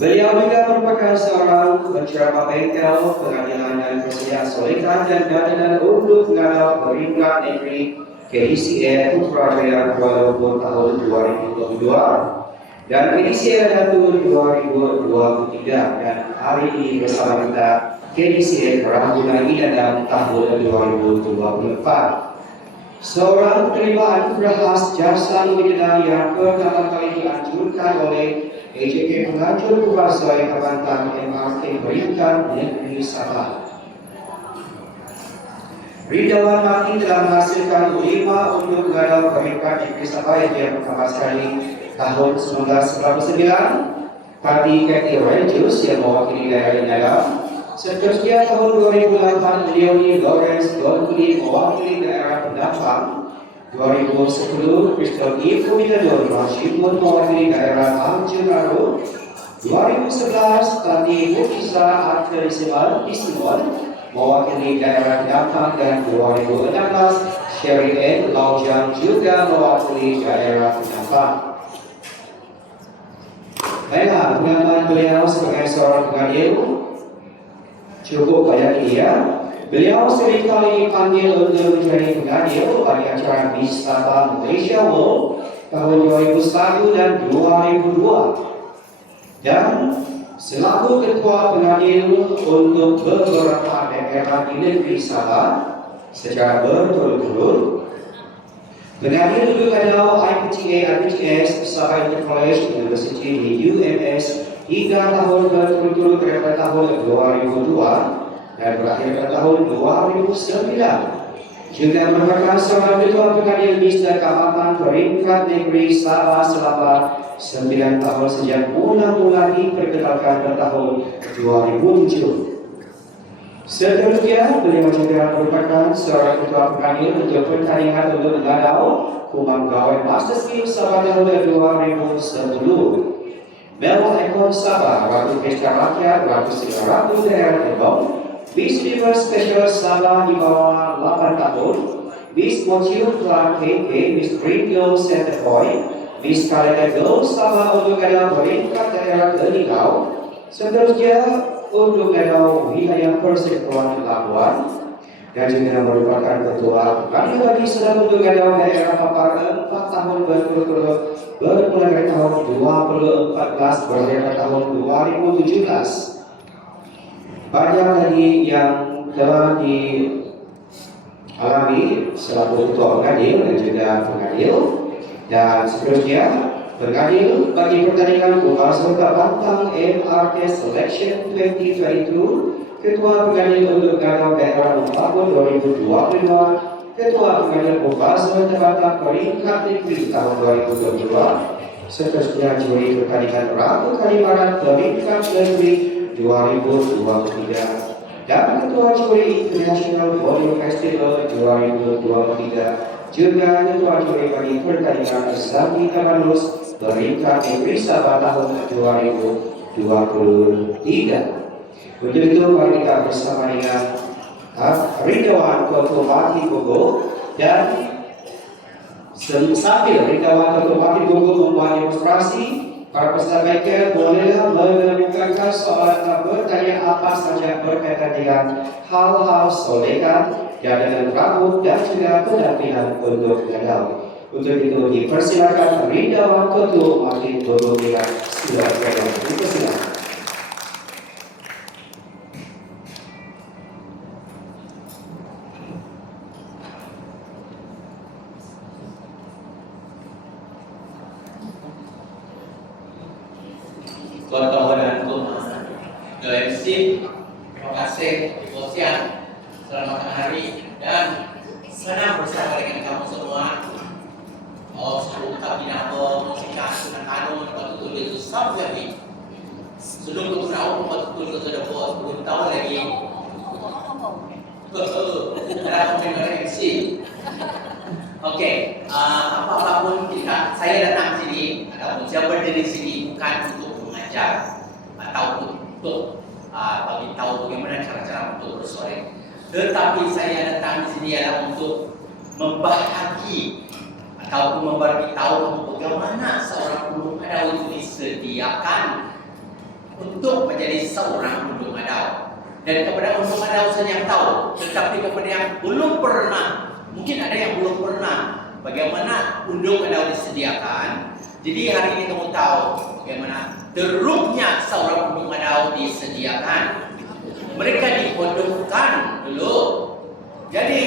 Beliau juga merupakan seorang penceramah bengkel, pengadilan dan persediaan solekan dan gadanan untuk mengadap peringkat negeri KDCA Putrajaya Kuala Lumpur tahun 2022 dan KDCA tahun 2023 dan hari ini bersama kita KDCA Rambunan Idadam tahun 2024. Seorang penerima anugerah khas jasa Widana yang pertama kali dianjurkan oleh EJK Penganjur Kuasai Kebantan MRT Peringkat Negeri Sabah. Ridwan Maki telah menghasilkan 5 untuk mengadap peringkat Negeri Sabah yang pertama sekali tahun 1999. Tadi Kathy Rangers yang mewakili daerah Dalam. Seterusnya tahun 2008 Leonie Lawrence Dongguli mewakili daerah Pendatang. 2010 Crystal E. Fumidador Mashimun mewakili daerah Tanjung 2011 Tati Mukisa Arterisimal Istimewa mewakili daerah Pendatang dan 2016 Sherry N. Laujang juga mewakili daerah Pendatang. Baiklah, pengalaman beliau sebagai seorang pengadil cukup banyak dia. Beliau seringkali dipanggil untuk menjadi pengadil bagi acara Miss Sabah Malaysia World tahun 2001 dan 2002 dan selaku ketua pengadil untuk beberapa daerah di negeri Sabah secara berturut-turut. Pengadil dulu adalah IPTA Sabah Intercollege University di UMS hingga tahun berturut-turut pada tahun 2002 dan berakhir pada tahun 2009. Juga merupakan seorang ketua pengadil Mister Kawasan Peringkat Negeri Sabah selama 9 tahun sejak mula-mula diperkenalkan pada tahun 2007. Seterusnya, beliau juga merupakan seorang ketua pengadil untuk pertandingan untuk mengadau Kumang Gawai Master Scheme Sabah tahun 2010. Melon Ekor Sabah, Ratu Pesta Rakyat, Ratu Segera Ratu Daerah Tembong, Miss River Special Sabah di bawah 8 tahun, Miss Mochiu Clark KK, Miss Radio Center Point, Miss Kalenda Girl Sabah untuk adalah peringkat daerah Keningau. Seterusnya untuk adalah wilayah Persekutuan Labuan dan juga merupakan ketua kami bagi sedang untuk adalah daerah Papar 4 tahun berturut-turut bermulai dari tahun 2014 berakhir pada tahun 2017. Banyak lagi yang telah dialami selaku ketua pengadil dan juga pengadil. Dan seterusnya pengadil bagi pertandingan Kuala Serta Bantang MRT Selection 2022, ketua pengadil untuk Gadau Daerah tahun 2022, ketua pengadil Kuala Serta Bantang Peringkat Negeri tahun 2022. Seterusnya juri pertandingan Ratu Kalimantan Peringkat Negeri 2023 dan ketua juri International Volume Festival 2023, juga ketua juri bagi pertandingan Islam di Tamanus Peringkat Negeri Sabah tahun 2023. Untuk itu mari kita bersama dengan Ridwan Kotomati Gogo dan sambil Ridwan Kotomati Gogo membuat demonstrasi. Para peserta bengkel bolehlah mengajukan soalan atau bertanya apa saja berkaitan dengan hal-hal solekan, jadian rambut dan juga pendampingan untuk gadau. Untuk itu dipersilakan Ridwan Kotomati Gogo dengan silakan. Dipersilakan. Tuan-tuan dan puan, MC, terima kasih, Bosian, selamat hari dan senang bersama dengan kamu semua. Sebelum kami nak bermusikkan dengan kanun betul-betul itu sampai ini. Sebelum tu tahu betul-betul itu sudah buat 10 tahun lagi. Ada komentar MC. Okey, apapun kita saya datang sini ataupun saya berdiri sini bukan untuk atau untuk bagi tahu bagaimana cara-cara untuk bersolek. Tetapi saya datang di sini adalah untuk membahagi ataupun membagi tahu bagaimana seorang guru ada itu disediakan untuk menjadi seorang undung madau. Dan kepada undung madau saja yang tahu, tetapi kepada yang belum pernah, mungkin ada yang belum pernah bagaimana undung madau disediakan. Jadi hari ini kamu tahu bagaimana teruknya seorang undung madau disediakan. Mereka dipondokkan dulu. Jadi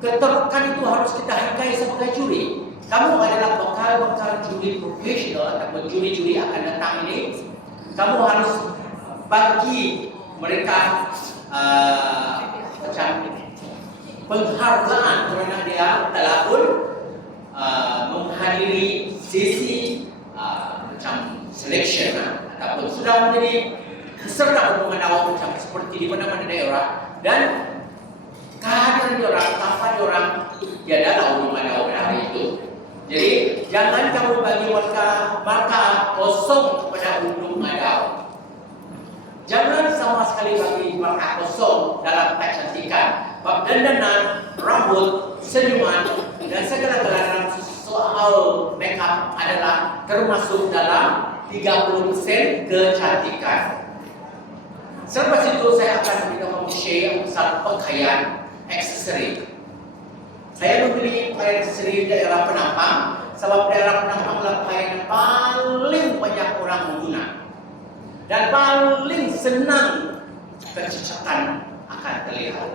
keterukan itu harus kita hargai sebagai juri. Kamu adalah bakal juri profesional ataupun juri-juri akan datang ini. Kamu harus bagi mereka macam penghargaan kerana dia telah pun menghadiri sesi macam selection ataupun sudah menjadi peserta undung madau macam seperti di mana-mana daerah, dan kehadiran diorang tanpa diorang tiada undung madau pada hari itu. Jadi jangan kamu bagi markah kosong kepada undung madau. Jangan sama sekali bagi markah kosong dalam kecantikan, bab dandanan, rambut, senyuman dan segala-galanya soal makeup adalah termasuk dalam 30% kecantikan. Selepas itu saya akan memberitahu kamu share pasal pakaian aksesori. Saya membeli pakaian aksesori daerah Penampang sebab daerah Penampang adalah pakaian yang paling banyak orang mengguna dan paling senang kecacatan akan terlihat.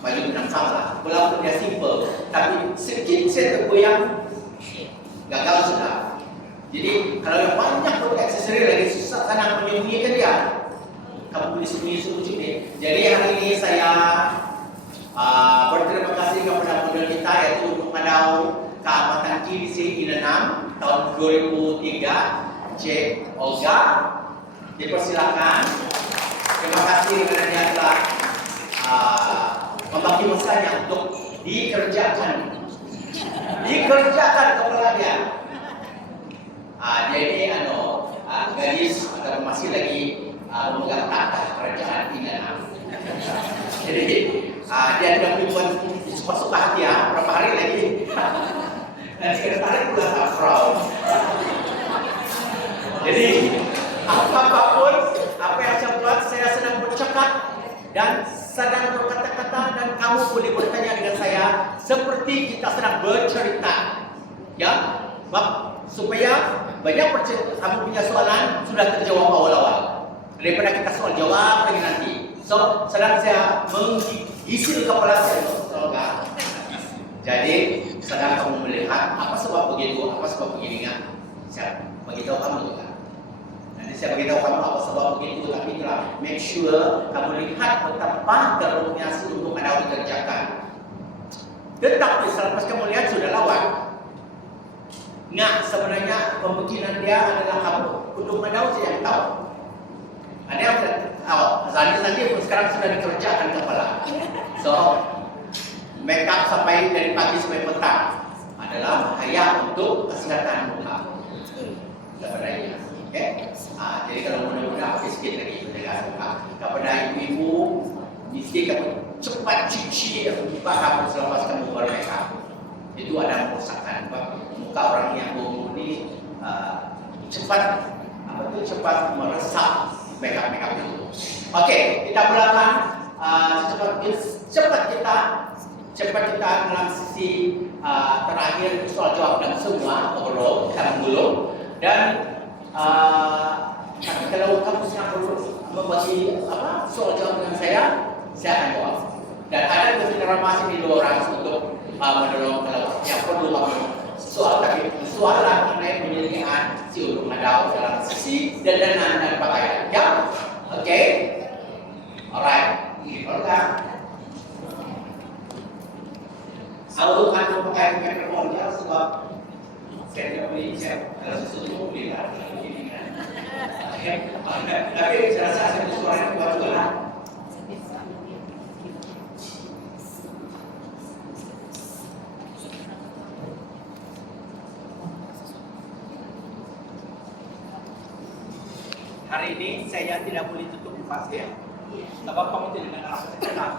Baju Penampang lah, walaupun dia simple, tapi sedikit saya tergoyang, gagal sudah. Jadi kalau yang banyak pakai aksesori lagi susah senang menyembunyikan dia. Kamu boleh sembunyi-sembunyi ni. Jadi hari ini saya berterima kasih kepada model kita, yaitu Undung Madau Keamatan GDC Inenam tahun 2003, Cik Olga. Dipersilakan. Terima kasih kerana dia telah membagi masanya untuk dikerjakan kepala dia. Dia ini gadis atau masih lagi memegang tahta kerajaan Inenam. Jadi dia tidak berbuat suka hati ya, berapa hari lagi. Dan sekretaris pula tak proud. Jadi apapun apa yang saya buat, saya sedang bercakap dan sedang berkata-kata, dan kamu boleh bertanya dengan saya seperti kita sedang bercerita, ya, supaya banyak kamu punya soalan sudah terjawab awal-awal daripada kita soal jawab lagi nanti. So sedang saya mengisi kepala saya untuk jadi sedang kamu melihat apa sebab begitu, apa sebab begini, saya beritahu kamu juga. Nanti saya beritahu kamu apa sebab begitu, tapi itulah make sure kamu lihat betapa teruknya si undung madau dikerjakan. Tetapi selepas kamu lihat sudah lawan. Nah, sebenarnya pembikinan dia adalah kamu undung madau saja yang tahu. Ada yang tahu, Zandi pun sekarang sudah dikerjakan kepala. So, make up sampai dari pagi sampai petang adalah bahaya untuk kesehatan muka. Sebenarnya, okay? Jadi kalau mudah-mudahan habis sikit lagi menjaga muka. Kepada ibu-ibu, mesti kamu cepat cuci muka kamu selepas kamu ber-make up. Itu ada merosakkan muka orang yang bau ini cepat meresap make-up itu. Okey, kita mulakan cepat kita dalam sesi terakhir soal jawab dan semua overall kita menggulung, dan kalau kamu sedang membagi soal jawab dengan saya akan jawab. Dan ada konsentrasi di luar orang untuk menolong kalau yang perlu kamu soalan mengenai penyediaan si undung madau dalam sesi dandanan dan pakaian. Ya, oke, alright. Oke. Selalu kamu pakai mikrofon ya, sebab saya tidak boleh kalau sesuatu boleh lah. Tapi saya rasa saya suara yang kuat juga lah. Hari ini saya tidak boleh tutup muka saya, sebab kamu tidak dengar apa saya cakap.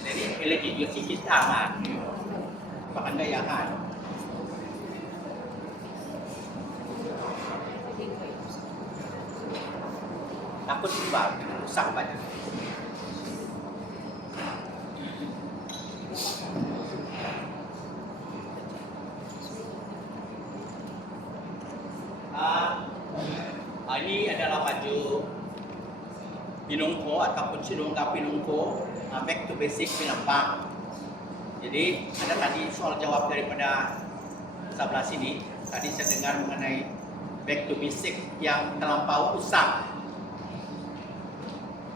Jadi lagi juga sikit tangan, pakai dayakan. takut juga rusak banyak. Ini adalah baju pinungko ataupun silungka pinungko, back to basic Pinambang. Jadi ada tadi soal jawab daripada sebelah sini. Tadi saya dengar mengenai back to basic yang terlampau usang.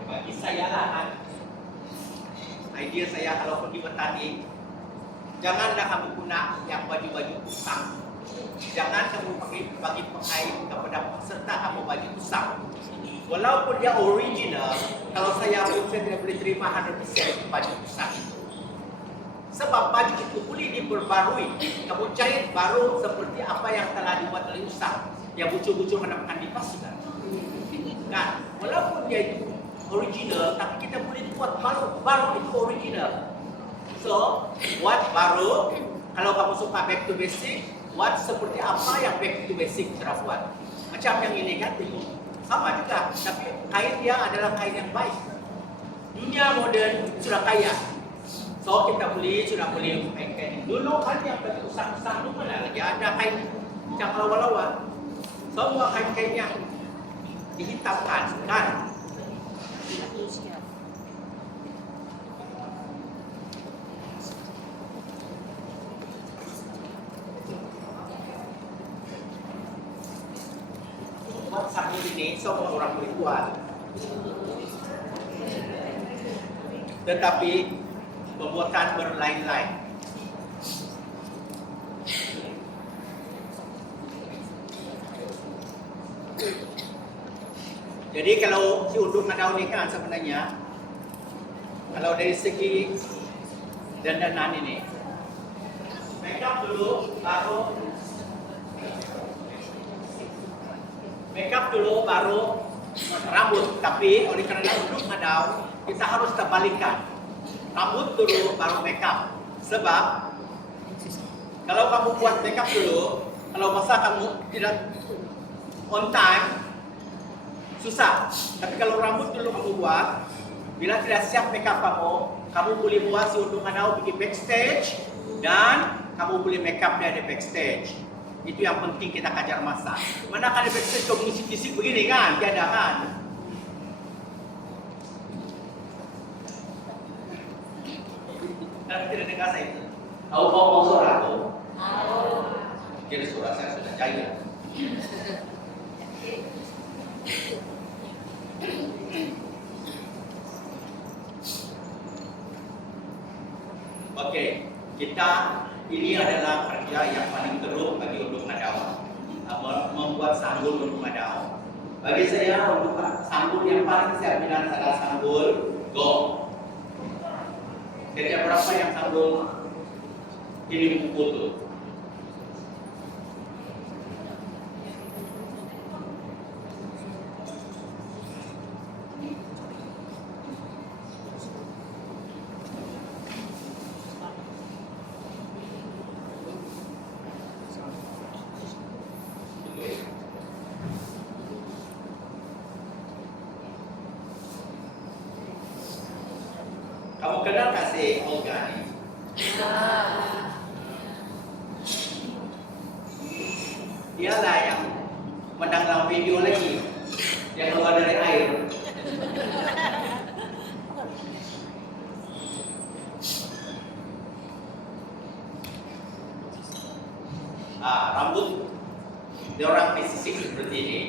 Bagi saya lah kan, idea saya kalau pergi bertani, janganlah kamu guna yang baju-baju usang. Jangan kamu bagi pengair kepada peserta kamu bagi usang. Walaupun dia original, kalau saya pun saya tidak boleh terima 100% baju usang itu. Sebab baju itu boleh diperbarui, kamu jahit baru seperti apa yang telah dibuat oleh usang. Yang bucu-bucu menemukan di pas juga. Kan, walaupun dia itu original, tapi kita boleh buat baru itu original. So, buat baru, kalau kamu suka back to basic, buat seperti apa yang back to basic cara buat. Macam yang ini kan, sama juga, tapi kain dia adalah kain yang baik. Dunia modern sudah kaya. So kita sudah boleh kain. Dulu kan yang bagi usang-usang itu mana lagi ada kain macam lawa-lawa. Semua kain-kain yang dihitamkan kan. Buat sabun ini semua orang boleh buat. Tetapi pembuatan berlain-lain. Jadi kalau si undung daun ini kan sebenarnya, kalau dari segi dandanan ini, makeup dulu baru rambut. Tapi oleh karena undung daun, kita harus terbalikkan. Rambut dulu baru makeup. Sebab kalau kamu buat makeup dulu, kalau masa kamu tidak on time, susah. Tapi kalau rambut dulu kamu buat, bila tidak siap makeup kamu boleh buat si undung daun pergi backstage dan kamu boleh makeup dia di backstage. Itu yang penting kita kajar masa. Mana kan di backstage kau musik-musik begini kan, tiada kan. Dan tidak dengar saya itu. Tahu kau mau suara aku? Jadi suara saya sudah jaya. Oke, kita ini adalah kerja yang paling teruk bagi undung daun. Membuat sanggul undung daun. Bagi saya untuk sanggul yang paling saya bilang adalah sanggul go. Kerja berapa yang sanggul ini buku. Kamu kenal kasih Olga nih? Dialah yang menang dalam video lagi, yang keluar dari air. Rambut dia orang disisik seperti ini.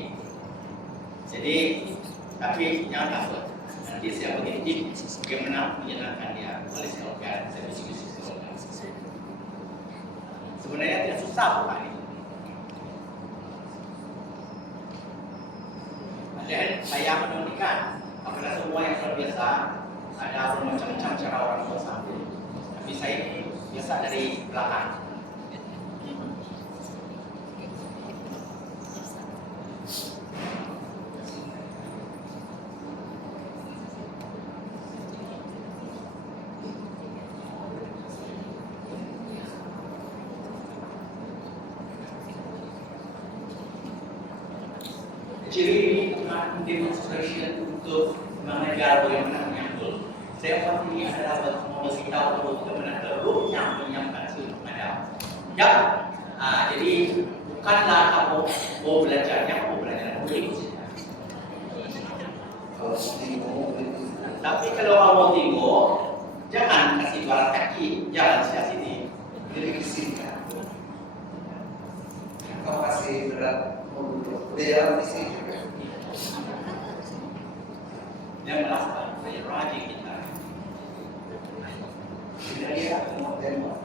Jadi, tapi jangan takut. Nanti saya begini, bagaimana menyenangkan dia oleh seorang saya bisik-bisik seorang. Sebenarnya tidak susah bukan itu. Dan saya menunjukkan kepada semua yang terbiasa ada macam-macam cara orang buat sambung. Tapi saya biasa dari belakang. Ciri ini bukan demonstration untuk mengajar bagaimana menyambul. Saya ini adalah memberitahu bagaimana terusnya menyiapkan sudut pandang. Ya, jadi bukanlah kamu mau belajarnya, kamu belajar musik. Tapi kalau kamu tengok, jangan kasih barat kaki, jangan sia sini. Jadi kesini. Kau kasih berat untuk dia di sini juga. Dia merasa saya rajin kita. Tidak dia mau tembak.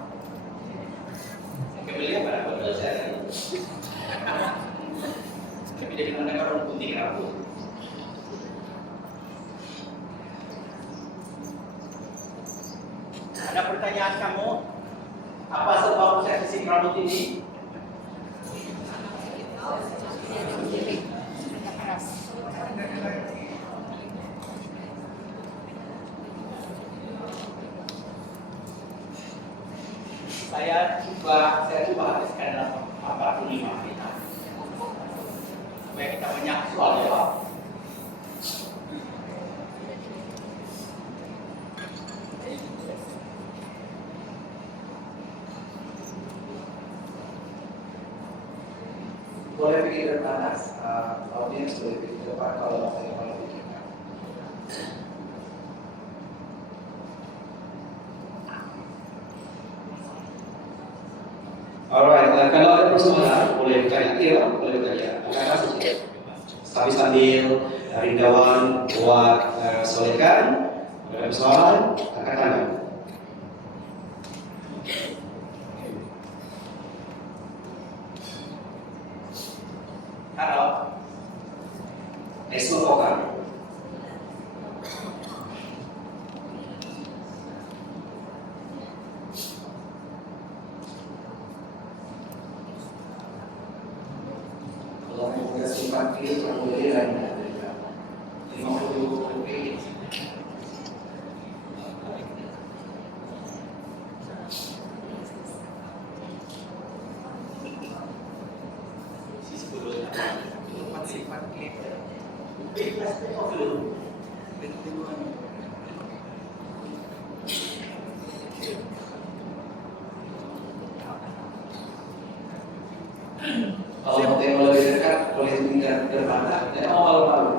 Kemudian pada betul saya. Tapi dia bilang mereka orang putih rambut. Ada pertanyaan kamu? Apa sebab saya sisik rambut ini? Saya coba habiskan dalam 45 menit. Supaya kita banyak soal jawab. Boleh pergi ke panas, audiens boleh pergi ke depan kalau saya mau pikirkan. Alright, kalau ada persoalan boleh tanya, ya, boleh tanya. Kata saja. Tapi sambil rindawan buat solekan, ada persoalan, angkat tangan. Kalau Esok orang. Kalau mau kasih parkir, boleh lain. 50 rupiah. Kalau mau tengok lebih dekat, boleh tinggal ke depan. Dan awal malu.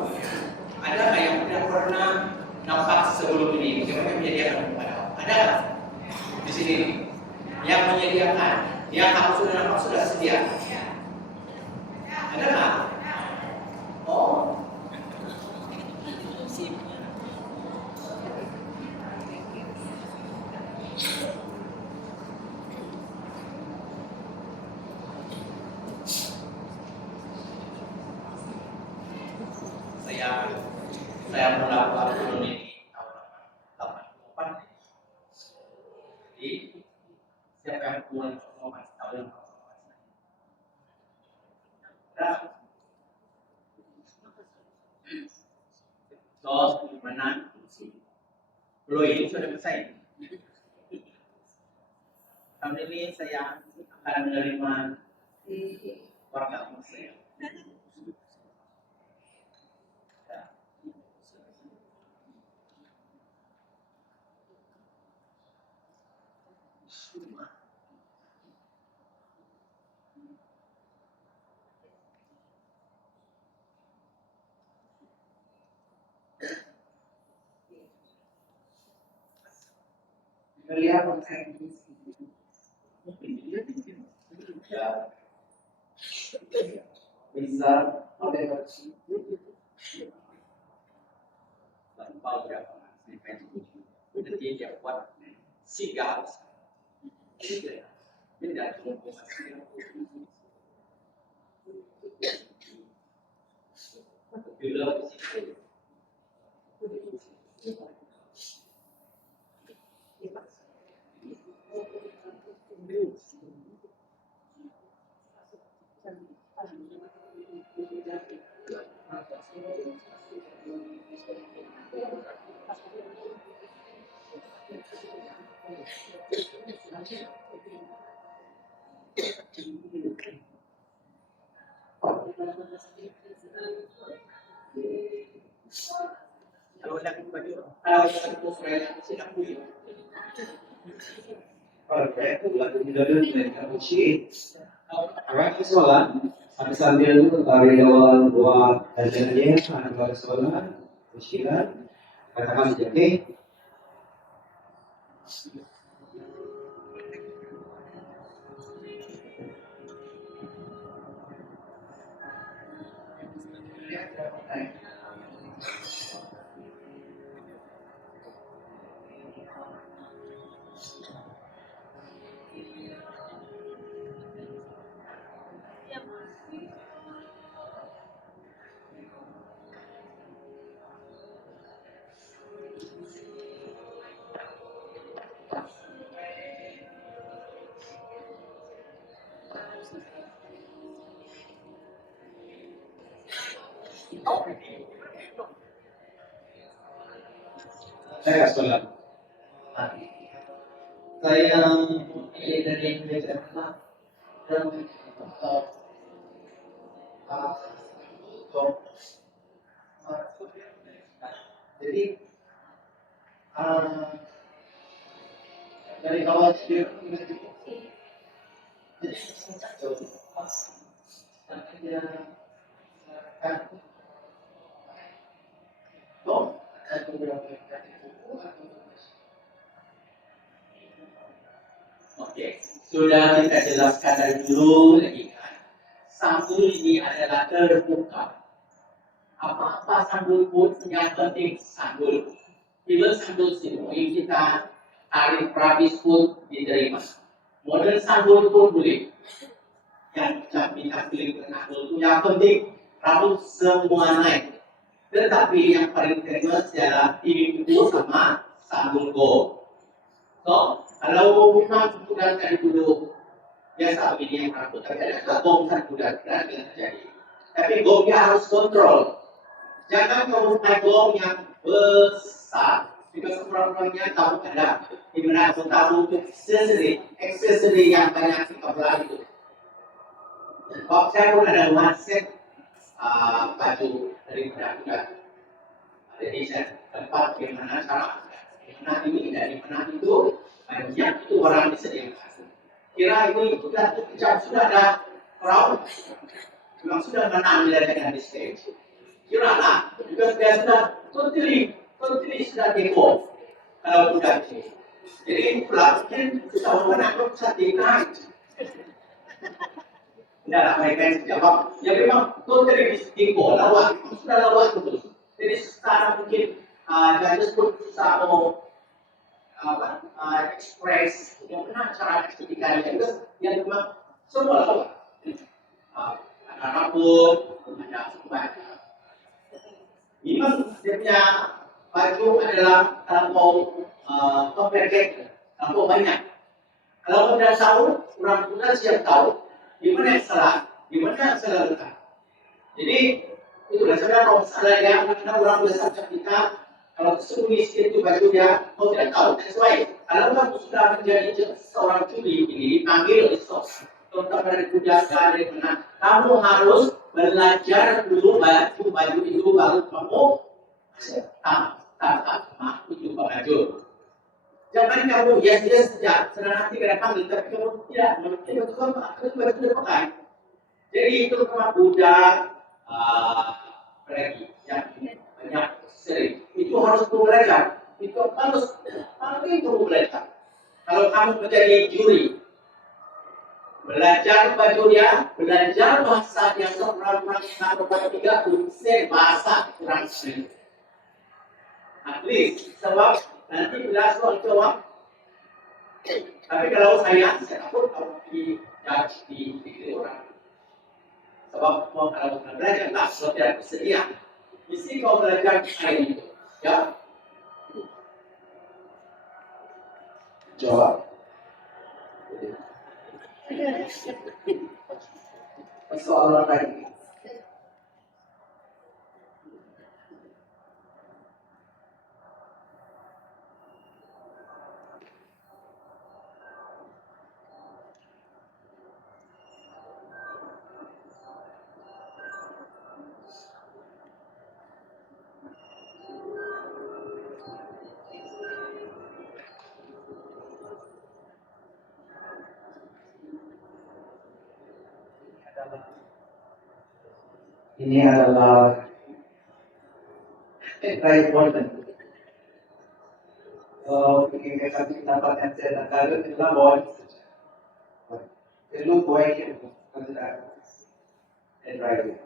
ada nggak yang tidak pernah nampak sebelum ini? Bagaimana menyediakan kepada kamu? Ada nggak di sini yang menyediakan? Yang kamu sudah nampak sudah sedia? Ada nggak? Oh, saya melakukan turun ini tahun 88. Jadi siapa yang pulang mau tahun Dos menan belum ini sudah selesai. Tahun ini saya akan menerima warga Muslim. Melihat konsep Ya, bisa oleh bersih. tanpa berapa nanti dia buat sigal. Tidak cukup. Bila Kalau lagi baju, kalau yang itu saya tidak punya. Perfect. Lalu kita dengan musik. Alright, soalan. Ada sambil dari awal buat ajarnya, ada soalan, musikan. Katakan saja, oke? Saya soalan. Saya ini dari Indonesia dan jadi dari awal dia Oke, sudah kita jelaskan dari dulu lagi kan. Sanggul ini adalah terbuka. Apa-apa sanggul pun yang penting sanggul. Even sanggul simoi kita tarik rapis pun diterima. Model sanggul pun boleh. Yang kita pilih sanggul itu yang penting rambut semua naik. Tetapi yang paling famous adalah ini itu sama sanggul go. So, kalau memang sudah dari dulu biasa begini yang rambut, tapi ada gong kan sudah tidak terjadi. Tapi gongnya harus kontrol. Jangan kamu pakai gong yang besar. Jika orang-orangnya tahu ada di mana kamu tahu aksesori yang banyak kita belah itu. Kalau saya pun ada one set baju dari budak-budak. Jadi saya tempat di mana cara mana ini dan di mana itu banyak itu orang disediakan. Kira ini sudah ada crowd, memang sudah menang dengan di stage. Kira lah, juga dia sudah totally sudah demo kalau sudah ini. Jadi itulah mungkin kita menang bisa dinaik. Tidak lah mereka yang jawab. Ya memang totally demo lawan, sudah lawan terus. Jadi sekarang mungkin judges pun susah mau express yang benar cara estetikanya itu yang memang semua lawan. Ada rambut, ada semua. Memang dia punya baju adalah terlampau kompleks, terlampau banyak. Kalau tidak tahu, orang sudah siap tahu di mana yang salah, di mana yang salah letak. Jadi itulah sebenarnya kalau salah dia, karena orang besar kita kalau sembunyi itu baju dia, kau tidak tahu. That's why kalau kamu sudah menjadi seorang juri ini dipanggil oleh seseorang, terutama dari budaya dari mana, kamu harus belajar dulu baju itu baru kamu tak itu baju. Jangan kamu yes saja, senang hati kena panggil, tapi kamu tidak mengerti itu apa, itu baju tidak pakai. Jadi itu sama budak lagi yang banyak sering itu harus belajar, itu harus belajar. Kalau kamu menjadi juri, belajar baju dia, belajar bahasa yang orang-orang yang bertiga bisa bahasa kurang sering. At least sebab nanti bila soal jawab. Tapi kalau saya takut kalau di judge di orang. Sebab mau kalau belajar tak kalau tidak bersedia, mesti kau belajar hari itu, ya. Jawab. persoalan lagi. Ini adalah Right important. Kita kasih dapat answer dan kalau kita boleh, itu boleh kita consider and right.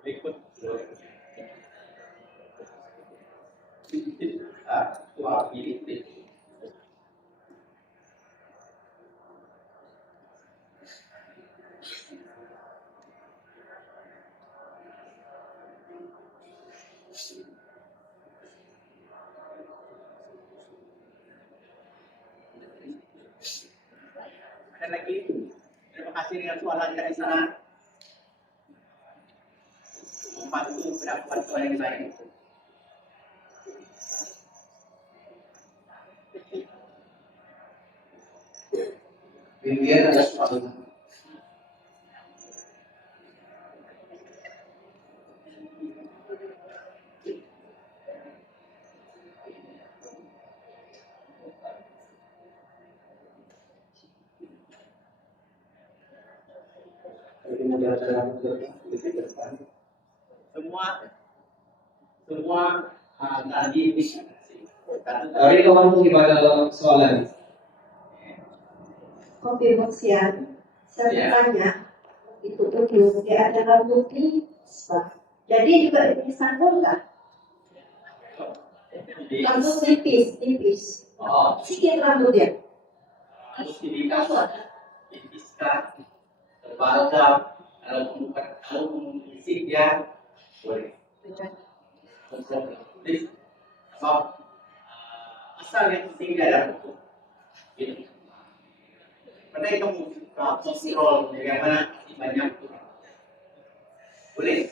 Berikut. Dua ini. Ada lagi? Terima kasih dengan soalan dari sana. Membantu pendapat soal yang lain. Kemudian ada soal kemudian ada Semua tadi Hari kawan gimana soalan? Konfirmasian, saya bertanya, itu tujuh dia ada rambut nisbah. Jadi juga disambung nggak? Rambut tipis. Oh, Sedikit rambut dia. harus diberikan dipisah terbaca kalau mengisi dia boleh. Please, asal yang penting dia ada buku. Gitu. Karena itu kontrol bagaimana banyak boleh.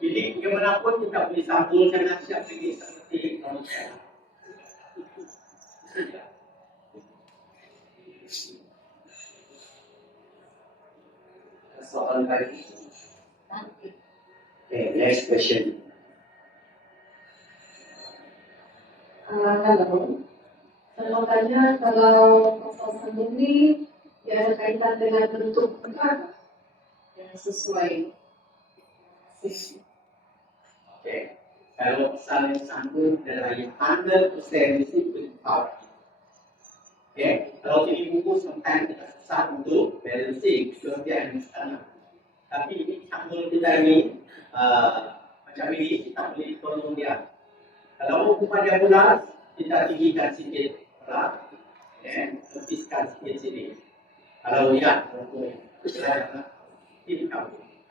Jadi bagaimanapun kita boleh sampulkan nasihat ini seperti manusia. soal lagi. Okay, next question. Kalau pasal sendiri dia ada kaitan dengan bentuk perkara yang sesuai. Oke, kalau saling sambung dari 100% disiplin power. Oke, kalau ini buku sometimes kita susah untuk balancing kemudian istana. Tapi ini sambung kita ini macam ini kita boleh tolong dia. Kalau buku pada bulan kita tinggikan sedikit, lepiskan sedikit sini. Kalau dia,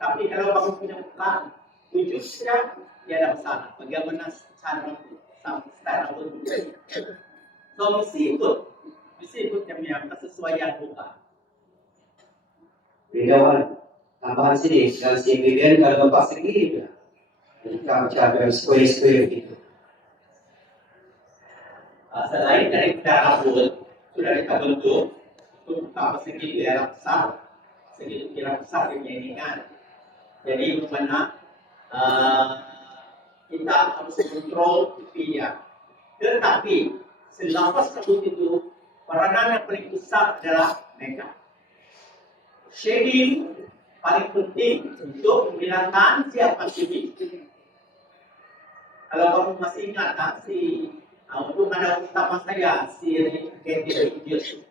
tapi kalau kamu punya buka, wujudnya dia ada masalah. Bagaimana cara berwujud? So mesti ikut yang kesesuaian buka. Beda tambahan sini, dan si Vivian kalau lepas segi kita macam square gitu. Selain dari cara rambut sudah kita bentuk untuk buka segi kira besar, segi kira besar yang jadi bagaimana kita harus kontrol pipinya. Tetapi selepas tersebut itu peranan yang paling besar adalah makeup. Shading paling penting untuk menghilangkan siapa pipi. Kalau kamu masih ingat untuk anak utama saya si Randy Hughes.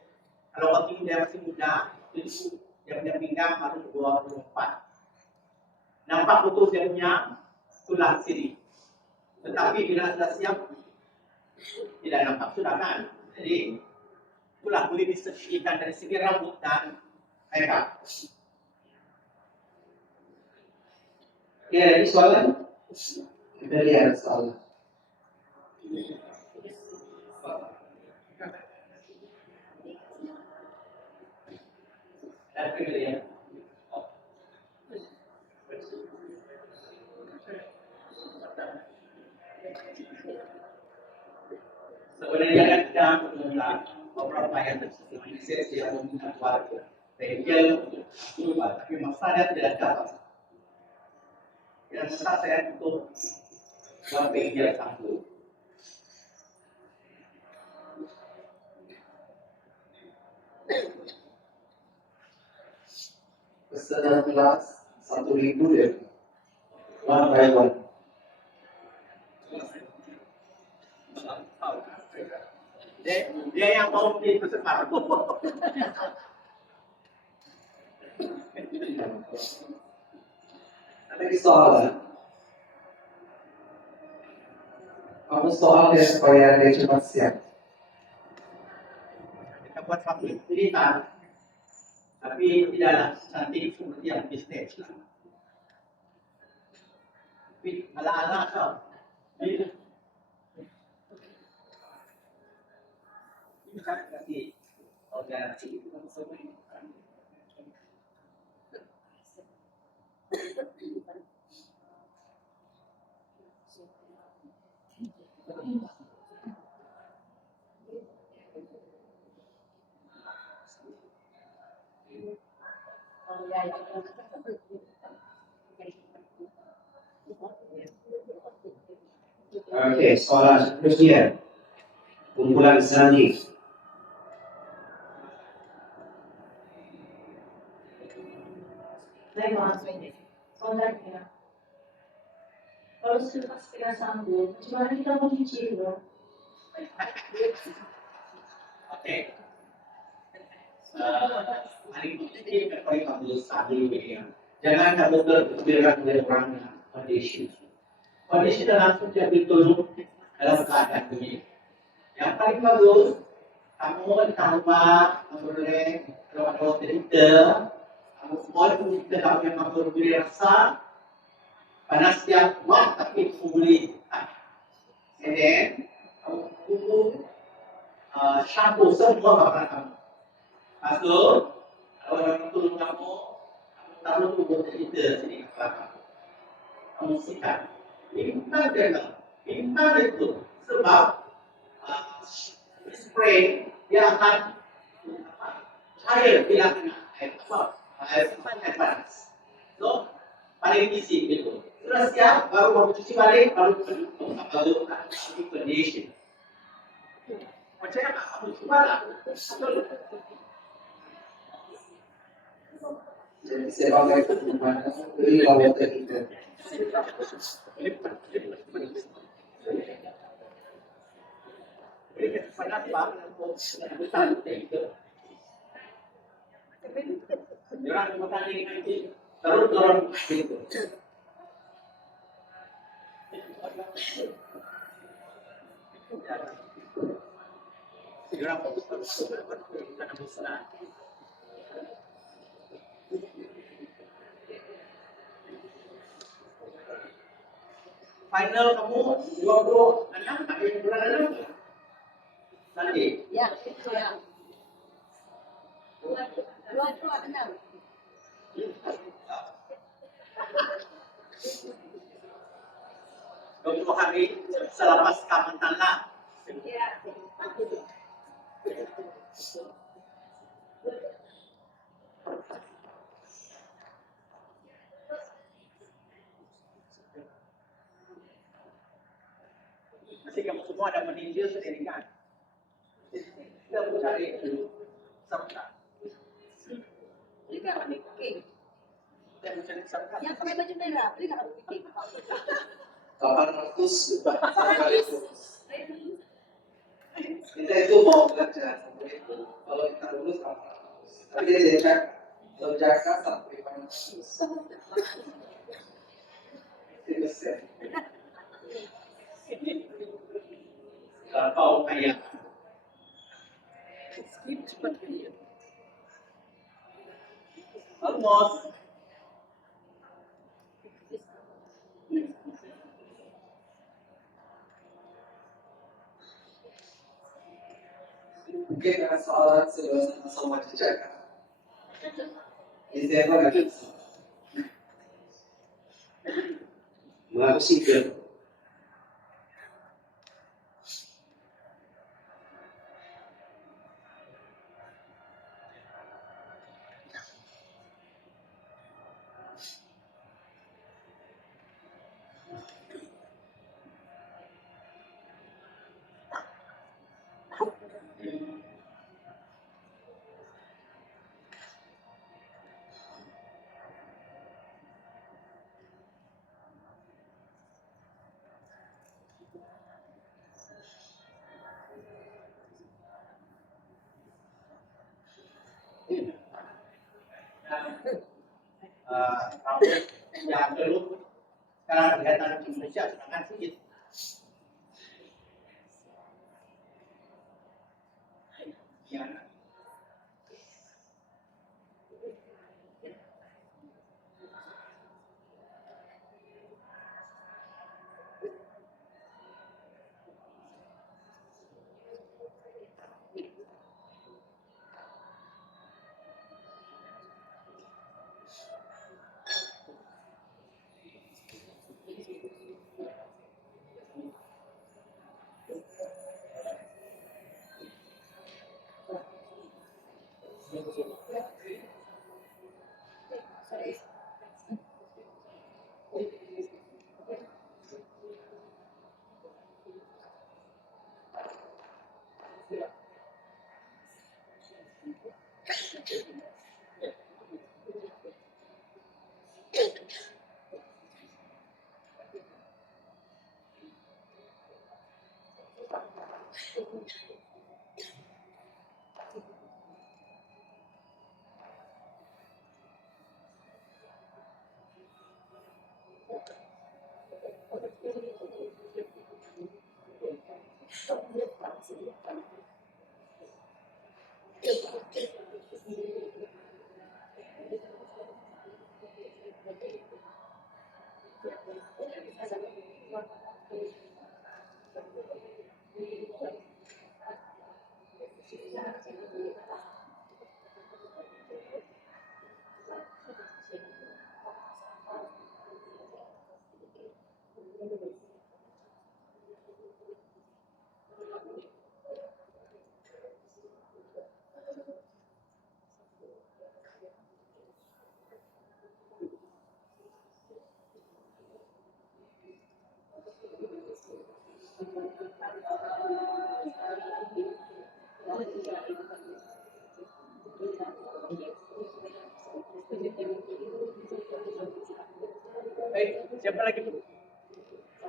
Kalau waktu dia masih muda, itu dia punya pinggang baru 24. Nampak betul dia punya tulang sini. Tetapi bila sudah siap, tidak nampak sudah kan. Jadi tulang boleh disesuaikan dari segi rambut dan makeup. Ya, ini soalan. Kita lihat soal. Dan kemudian sebenarnya kan kita mengulang beberapa yang tersebut yang membuat warga bengkel untuk berubah, tapi masalahnya tidak dapat. Yang besar saya untuk buat bengkel satu. pesanan kelas 1.000 ya. One by one. Dia yang mau beli itu separuh. Ada soalan. Kamu soal ya supaya dia cepat siap. Kita buat satu cerita, tapi tidaklah cantik seperti yang bisnis lah. Tapi ala-ala kau. Ini kan berarti organisasi itu kan semua. Oke, soalan seterusnya. Kumpulan selanjutnya. Saya mau langsung ini. Soalnya, kalau sudah tidak sanggup, gimana kita mau cuci dulu? Oke. Hari ini kita paling kamu satu ini. Jangan kamu berpikiran dari orang kondisi. Kondisi dalam setiap itu dalam keadaan begini. Yang paling bagus, kamu di rumah, kamu boleh kalau cerita, kamu semua cerita kamu yang kamu boleh rasa, panas setiap waktu tapi boleh. Kemudian kamu kumpul shampoo semua makanan kamu. Masuk, kalau orang turun kamu taruh tubuh cerita sini ke belakang. Kamu sikat. Bintang itu sebab spray dia akan cair bila kena air panas. So paling isi itu. Sudah siap baru mau cuci balik baru baru condition. Percaya tak? Kamu coba lah. Jadi saya pakai beli lawan kita. Final kamu 26 akhir bulan 6 nanti. Ya, itu ya. Dua enam. Dua hari selepas kamu tanah. Ya. Masih kamu semua ada meninjau sendiri kan? Kita mau cari serta. Beli nggak kami cake? Kita mau cari serta. Yang pakai baju merah, beli nggak kami cake? 800 sekali itu. Kita itu mau belajar itu. Kalau kita lulus 800. Tapi dia cek lonjakan sampai 500. Itu sih. Kalau kau kayak Skip cepat kaya. almost Mungkin karena soalan sudah sama dijaga. Jadi saya lagi. Mengaku sipil. rambut yang dulu sekarang kelihatan di Indonesia sangat sedikit. Ya. Baik, siapa lagi tuh?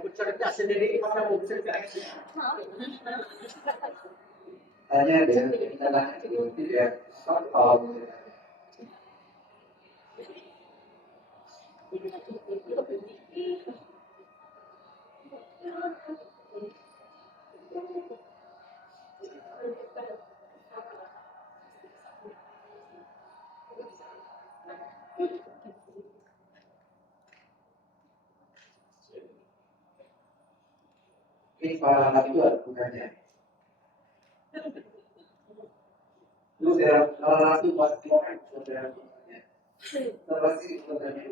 Bercerita sendiri pada mau bercerita. Hanya dia kita nak dia tahu. Ini para anak itu bukannya. Lu dalam salah satu buat orang saudara bukannya. Terus itu bukannya.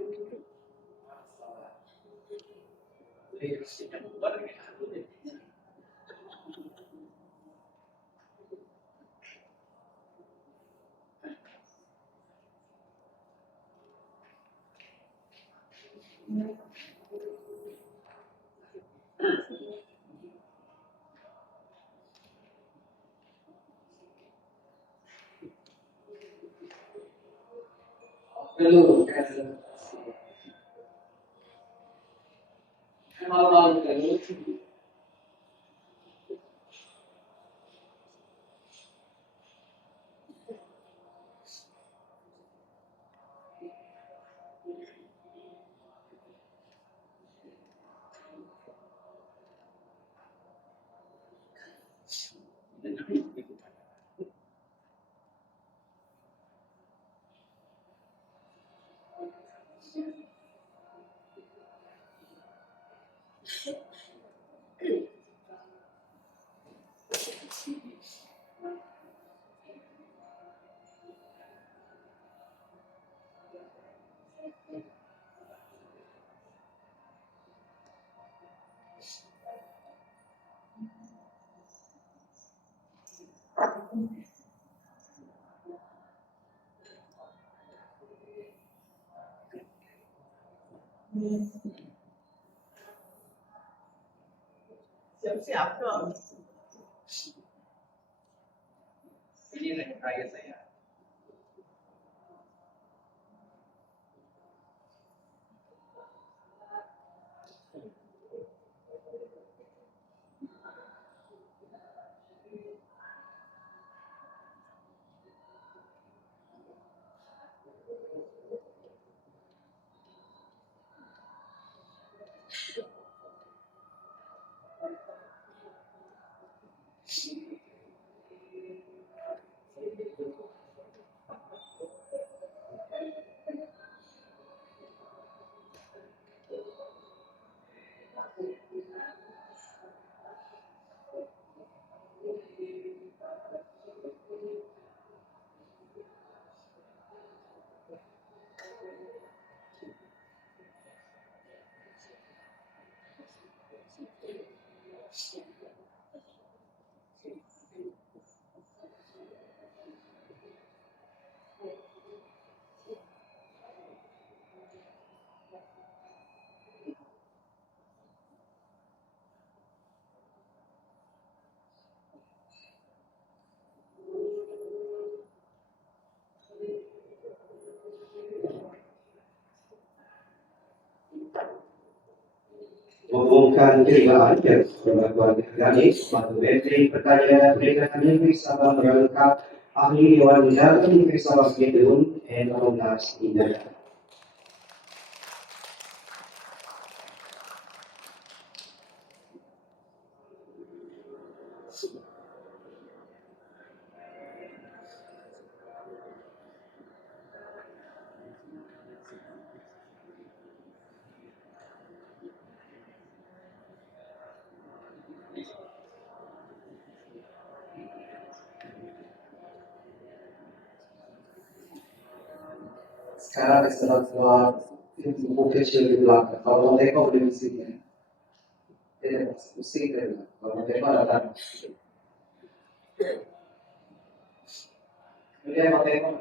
Dulu kan malu-malu kan lucu. Siap-siap dong. Ini raya saya. mengumumkan penerimaan yang berlakuan organik bagi Menteri Pertanian Perikanan Negeri Sabah merangkap Ahli Dewan Undangan Negeri Sabah Gedung N16 Hidayat. Sekarang istilah keluar buku kecil di belakang. Kalau mau tengok boleh di sini. Tidak pusing kan? Kalau mau tengok datang. Kemudian mau tengok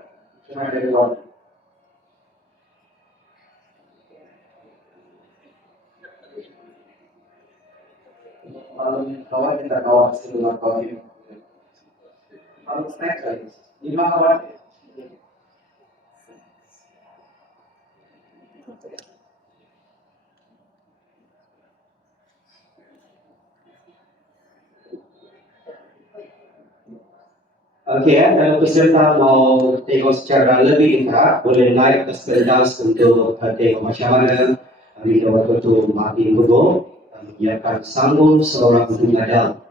cuma dari luar. Malam kawan kita kawan sebelah kawan ini. Malam snack kali. 5 kawan. Okey, kalau peserta mau tengok secara lebih dekat, boleh naik ke pentas untuk tengok macam mana Bidang Waktu Mati Mugo menyiapkan sambung seorang pengadal.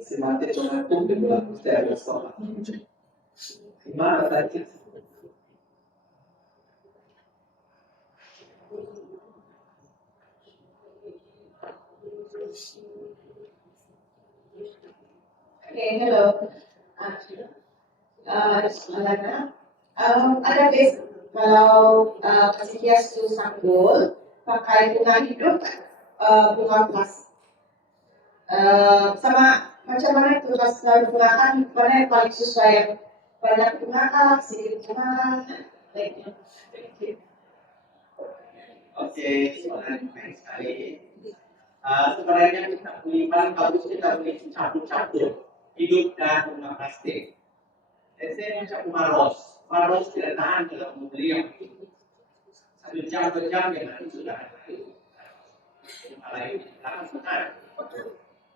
Semate cuma pun bilang mesti ada soal. Gimana tadi? Okay, hello. Alana. Ada base kalau kasih hias tu sanggul pakai bunga hidup, bunga emas. Sama macam mana itu harus digunakan, mana yang paling sesuai, banyak bunga, sedikit bunga, like. Oke, soalan baik sekali. Sebenarnya kita paling bagus kita boleh campur-campur hidup dan bunga plastik. Dan saya macam bunga ros tidak tahan kalau mau beli yang berjam-jam yang nanti sudah ada. Apalagi akan senang.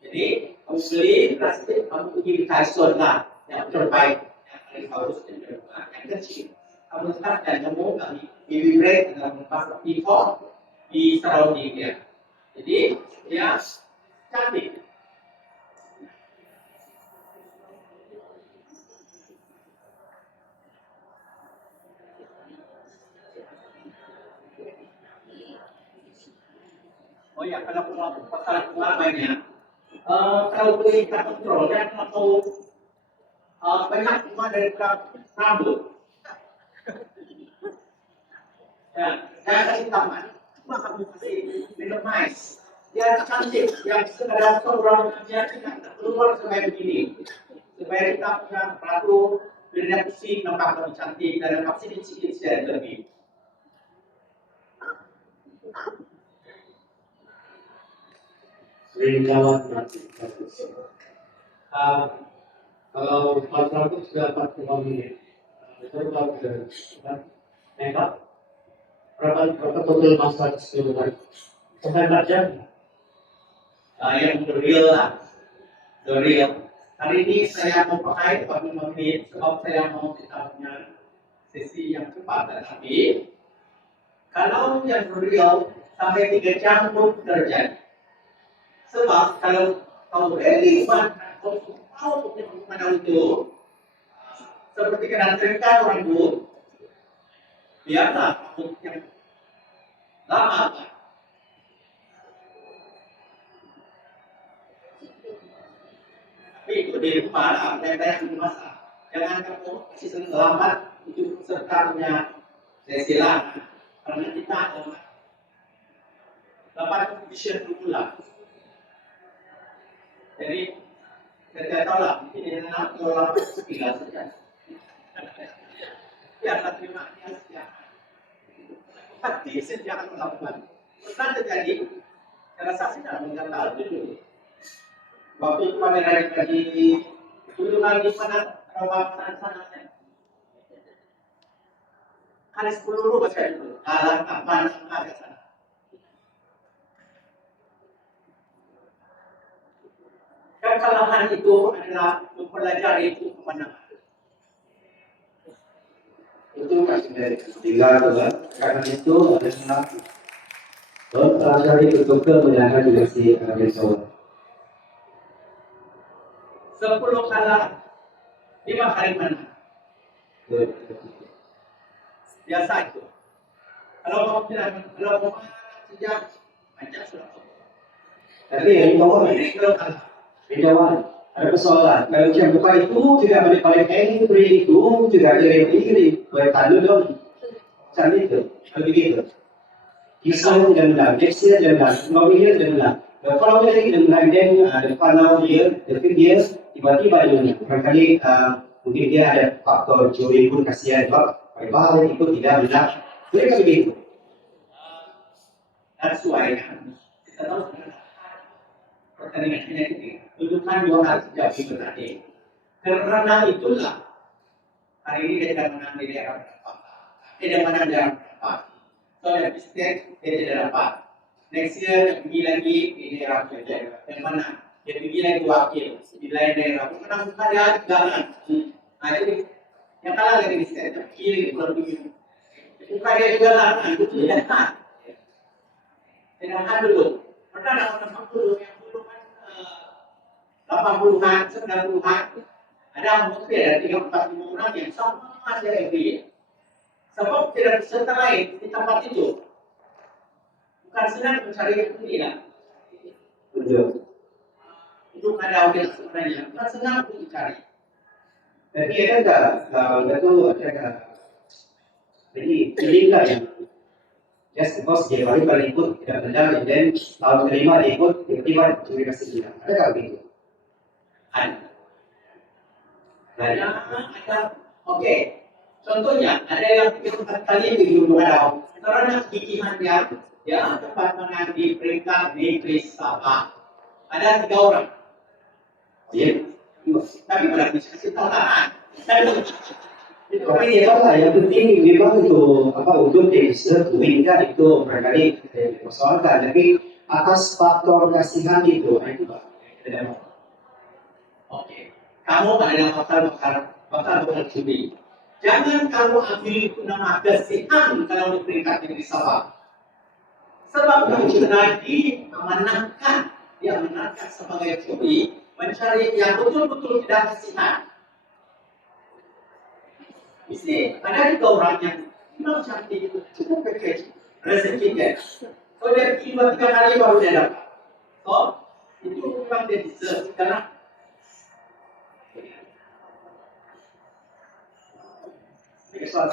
Jadi kamu beli plastik, kamu pergi di Tyson lah yang terbaik, yang paling bagus dan terbaik, yang kecil. Kamu letakkan kamu di vibrate dengan pasang pivot di surrounding dia. Jadi dia cantik. Oh ya, kalau pasal pengalamannya, kalau beli ikan kontrol dan atau banyak cuma dari rambut, ya, jangan kasih taman, cuma kamu kasih minimize. Dia cantik, yang sekadar seorang dia tidak keluar supaya begini, supaya kita punya peratu beda pusing, nampak lebih cantik dan nampak sedikit lebih. Rindawan nanti. Kalau Mas Rambut sudah 45 menit, itu kalau ke makeup, berapa total massage keseluruhan? Sampai 4 jam? Yang the real lah, the real. Hari ini saya mau pakai 45 menit sebab saya mau kita punya sesi yang cepat, tetapi kalau yang real sampai 3 jam pun terjadi. Sebab kalau really tahu pada itu seperti kena cerita orang dulu, biarlah yang lama. Tapi itu di rumah lah, banyak di masa. Jangan kamu kasih selamat itu serta punya sesilah, karena kita adalah dapat competition dulu lah. Jadi saya tahu lah, ini adalah orang tinggal saja. Biarlah terima kasih sejak. Tapi sejak melakukan pernah terjadi, saya rasa sih dalam mengatakan dulu. Waktu kamera di dulu lagi pada kawasan sana. Kali 10 rubah saya dulu. Alat apa ada sana. Kekalahan itu adalah mempelajari itu kemenangan. Itu masih dari tinggal kan? Karena itu adalah pelajari untuk kemenangan juga si besok. 10 kalah 5 kali menang. Biasa itu. Kalau kamu tidak kalau kamu sejak banyak sudah. Tapi yang tahu Ini kalau kalah. Bedawan, ada persoalan. Kalau macam buka itu tidak boleh paling angry itu juga jadi bertanduk dong. Macam itu, kalau begitu. Kisah tidak benar, gesture tidak benar, mobilnya tidak benar. Kalau kita tidak benar, dan kalau dia tiba-tiba dia benar. Barangkali mungkin dia ada faktor curi pun kasihan sebab bahaya itu tidak benar. Mereka begitu. That's why kita tahu pertandingan ini tunjukkan 2 hal sejak bertanding. Karena itulah hari ini dia tidak menang di daerah berapa. Dia tidak menang di daerah berapa. So ada mistake dia tidak dapat. Next year dia pergi lagi di daerah berapa. Yang mana dia pergi lagi wakil di lain daerah. Menang bukan dia jangan. Nah jadi yang kalah dari mistake dia pergi lagi berbunyi. Bukan dia juga lah. Itu tidak tahan. Tidak tahan dulu. Pernah ada orang dulu yang 80-an, 90-an, ada mungkin ada 3-4 orang yang sama saja agree. Sebab tidak peserta lain di tempat itu. Bukan senang mencari yang tidak. Betul. Itu ada audiens sebenarnya, bukan senang untuk dicari. Tapi ada tak itu ada jadi feeling lah yang just because dia baru ikut tidak benar dan tahun kelima dia ikut tiba-tiba curi kasih dia. Ada tak begitu? Ada. Oke. Contohnya ada yang kali di Gunung Adau. Karena gigihannya ya dapat menang di peringkat negeri Sabah. Ada 3 orang. Ya. Tapi pada diskusi tahu. Tapi ya lah, yang penting memang itu untuk register kan itu barangkali persoalkan. Tapi atas faktor kasihan itu Pak. Oke. Kamu adalah bakal juri. Jangan kamu ambil itu nama kasihan kalau di peringkat negeri Sabah. Sebab kamu tadi dia menangkan sebagai juri mencari yang betul-betul tidak kasihan. Mesti ada juga orang yang memang cantik itu cukup package rezekinya. So dia pergi 2-3 kali baru dia dapat. So itu bukan dia deserve karena soal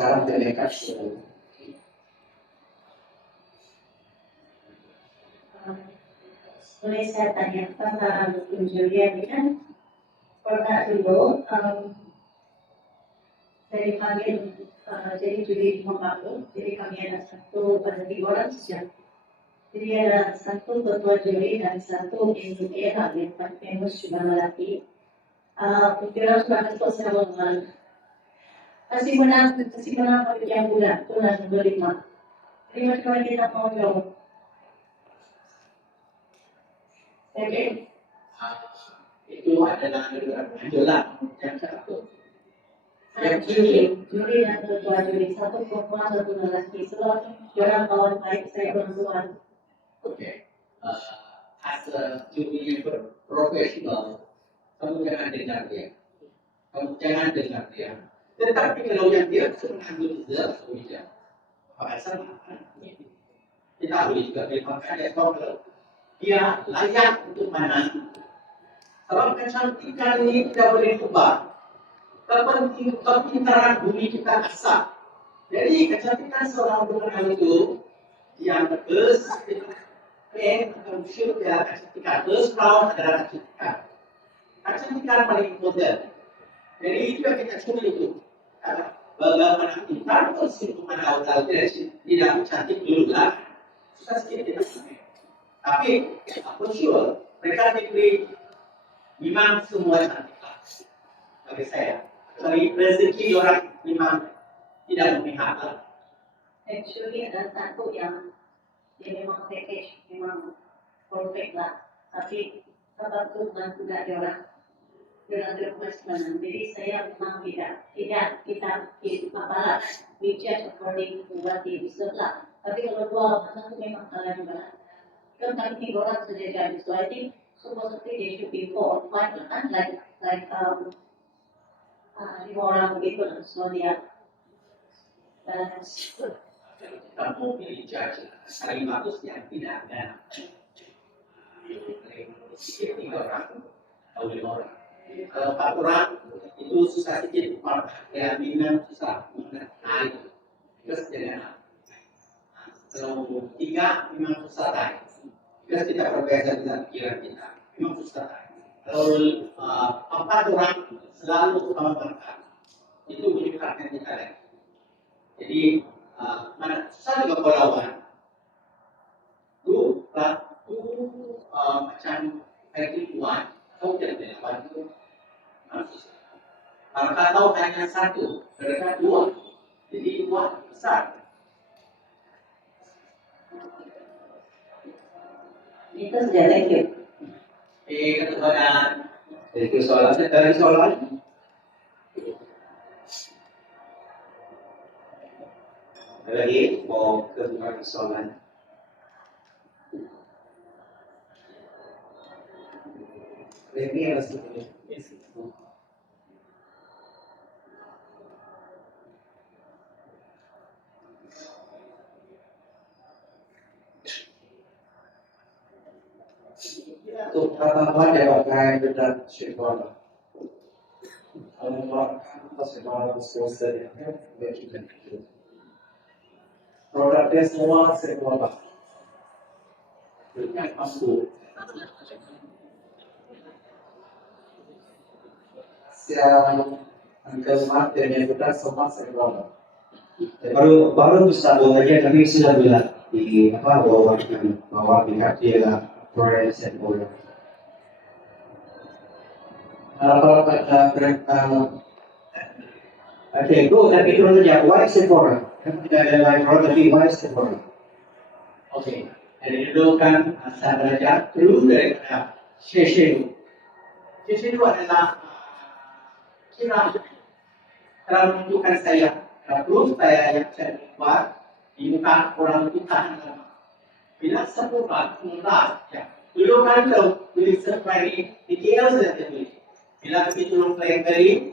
Sekarang terdekat. Boleh saya tanya tentang penjurian ini kan pernah dulu saya dipanggil jadi juri di Makassar, jadi kami ada satu pada 3 orang saja. Jadi ada satu ketua juri dan satu engineer yang famous juga lelaki. Kira sudah masuk sama dengan kasih menang pada yang bulan bulan 25. Jadi macam kita mau jawab. Oke. itu adalah gejolak yang satu. Juri dan ketua juri satu perempuan satu lelaki. Selalu orang kawan baik saya perempuan. Oke. As a juri yang profesional, kamu jangan dengar dia. Tetapi kalau yang dia mengambil deserve, dia bahasa kita boleh juga mengatakan dia kalau dia layak untuk menang. Sebab kecantikan ini tidak boleh diubah. Kepintaran bumi kita asal. Jadi kecantikan seorang pemenang itu yang first atau shoot adalah kecantikan. First round adalah kecantikan. Kecantikan paling important. Jadi itu yang kita curi itu. Bagaimana pintar terus untuk menawar tidak cantik dulu lah. Susah sedikit tidak. Tapi aku sure mereka diberi memang semua cantik lah. Bagi saya, dari rezeki orang memang tidak memihak lah. Actually ada satu yang dia memang package memang perfect lah. Tapi sebab itu bukan juga dia orang request menang. Jadi saya memang tidak kita apalah we judge according to what they deserve lah. Tapi kalau dua orang itu memang salah juga. Kan kami 3 orang saja jadi. So I think supposedly they should be 4 or 5 kan like 5 orang begitu lah. So dia balance. Kita mau pilih judge, paling bagus yang tidak ada. Sedikit 3 orang atau 5 orang. Kalau 4 orang itu susah sedikit, ya minum susah, naik. Terus jangan. Kalau 3 memang susah naik. Terus kita berbeza dengan pikiran kita, memang susah naik. Kalau 4 orang selalu sama berkat, itu menunjukkan kita lain. Jadi mana susah juga lawan. Itu macam perempuan, kau tidak melawan itu. Maka tahu hanya 1, mereka 2, jadi 2 besar. Itu saja, thank you. Ketuhanan. Itu soalan dari soalan. Ada lagi mau ke soalan. Ini adalah sebenarnya. Untuk pertama dapatkan dan sekolah. Kalau melakukan sekolah selesai, bagikan itu. Produknya semua sekolah. Dengan mampu. Siapa angkat dan yang sudah semua sekolah. Baru bisa bawa aja tapi sudah bilang di apa bahwa pihak dia proses dan bola. Kalau pada mereka Oke, go tapi turun saja. Why Sephora? Tidak ada lain orang tapi why Sephora? Oke, dari dulu kan saya belajar dulu dari Sheshe. Sheshe itu adalah kira telah menunjukkan saya, belum saya yang saya buat di muka orang itu tahan lama. Bila sebulan, ya. Dulu kan kalau beli seperti di KL saja beli. Bila kita belum beli,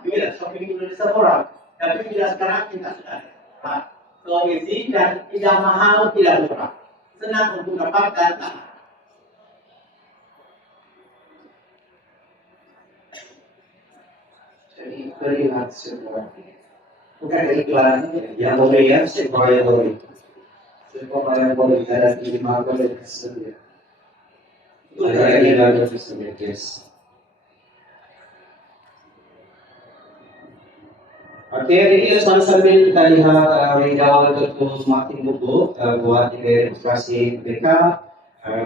bila shopping dulu di Sephora, tapi bila sekarang kita sudah ada. So easy dan tidak mahal, tidak murah. Senang untuk dapatkan. jadi berilah sekolah. Bukan iklan, Yang boleh ya Sephora yang boleh. sekolah yang boleh ada di mana boleh tersedia. Ada yang ada di sini, guys. Oke, ini sambil kita lihat awal untuk semakin buku buat ilustrasi mereka.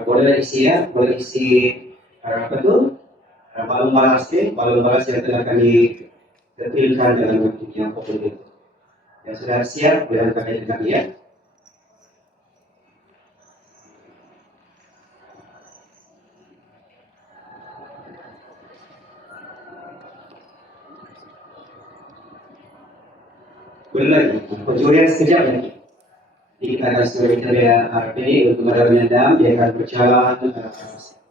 Boleh isi apa tuh? Balon balas yang telah kami detailkan dalam bentuk yang populer. Yang sudah siap, boleh kami dengar ya. Boleh lagi, penjurian sekejap lagi. Jadi kita akan kriteria ini untuk meredam, dia akan berjalan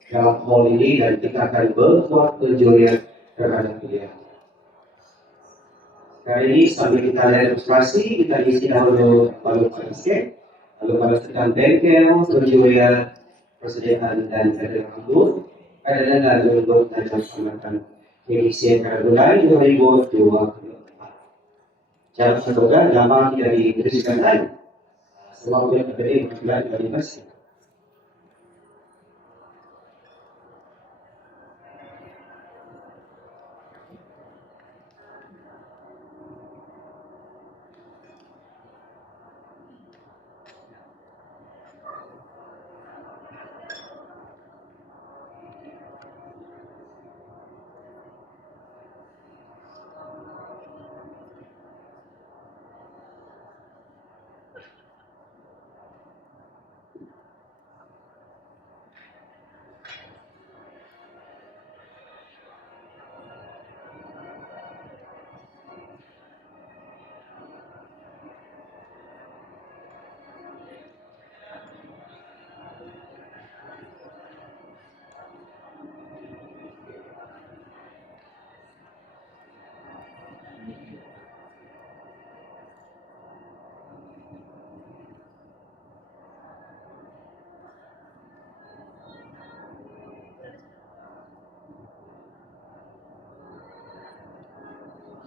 dalam hall ini dan kita akan berbuat penjurian terhadap dia. Kali ini sambil kita lihat ilustrasi, kita isi dahulu balon basket, lalu pada tekan bengkel, penjurian, persediaan dan ada rambut, ada dana untuk dan melaksanakan edisi yang akan mulai 2024. Jangan semoga gampang tidak diteruskan lagi. Semua yang terjadi berbulan dari masjid.